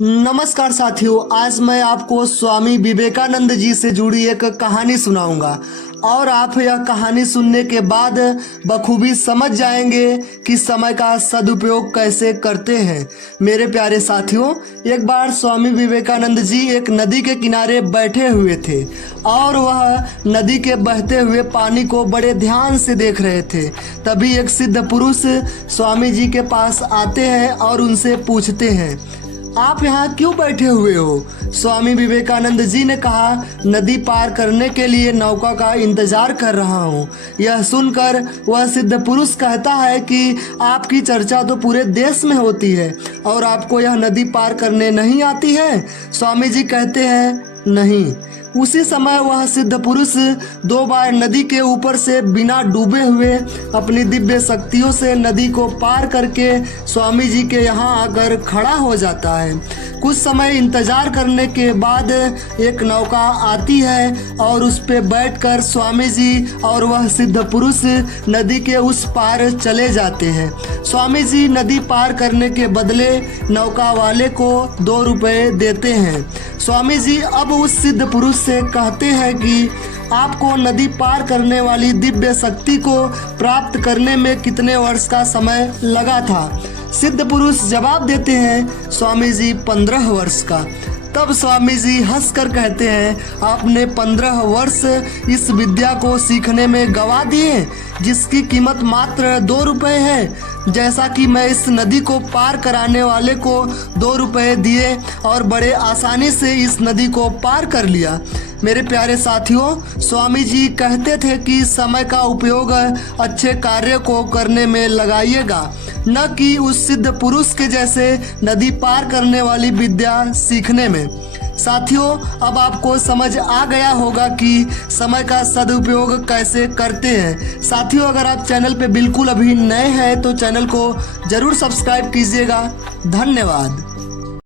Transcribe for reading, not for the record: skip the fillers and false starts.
नमस्कार साथियों, आज मैं आपको स्वामी विवेकानंद जी से जुड़ी एक कहानी सुनाऊंगा और आप यह कहानी सुनने के बाद बखूबी समझ जाएंगे कि समय का सदुपयोग कैसे करते हैं। मेरे प्यारे साथियों, एक बार स्वामी विवेकानंद जी एक नदी के किनारे बैठे हुए थे और वह नदी के बहते हुए पानी को बड़े ध्यान से देख रहे थे। तभी एक सिद्ध पुरुष स्वामी जी के पास आते हैं और उनसे पूछते हैं, आप यहाँ क्यों बैठे हुए हो? स्वामी विवेकानंद जी ने कहा, नदी पार करने के लिए नौका का इंतजार कर रहा हूँ। यह सुनकर वह सिद्ध पुरुष कहता है कि आपकी चर्चा तो पूरे देश में होती है और आपको यह नदी पार करने नहीं आती है? स्वामी जी कहते हैं, नहीं। उसी समय वह सिद्ध पुरुष 2 बार नदी के ऊपर से बिना डूबे हुए अपनी दिव्य शक्तियों से नदी को पार करके स्वामी जी के यहाँ आकर खड़ा हो जाता है। कुछ समय इंतजार करने के बाद एक नौका आती है और उस पे बैठकर स्वामी जी और वह सिद्ध पुरुष नदी के उस पार चले जाते हैं। स्वामी जी नदी पार करने के बदले नौका वाले को 2 रुपए देते हैं। स्वामी जी अब उस सिद्ध पुरुष से कहते हैं कि आपको नदी पार करने वाली दिव्य शक्ति को प्राप्त करने में कितने वर्ष का समय लगा था? सिद्ध पुरुष जवाब देते हैं, स्वामी जी 15 वर्ष का। तब स्वामी जी हंसकर कहते हैं, आपने 15 वर्ष इस विद्या को सीखने में गवा दिए जिसकी कीमत मात्र 2 रुपए है। जैसा कि मैं इस नदी को पार कराने वाले को 2 रुपए दिए और बड़े आसानी से इस नदी को पार कर लिया। मेरे प्यारे साथियों, स्वामी जी कहते थे कि समय का उपयोग अच्छे कार्य को करने में लगाइएगा, न कि उस सिद्ध पुरुष के जैसे नदी पार करने वाली विद्या सीखने में। साथियों, अब आपको समझ आ गया होगा कि समय का सदुपयोग कैसे करते हैं। साथियों, अगर आप चैनल पे बिल्कुल अभी नए हैं तो चैनल को जरूर सब्सक्राइब कीजिएगा। धन्यवाद।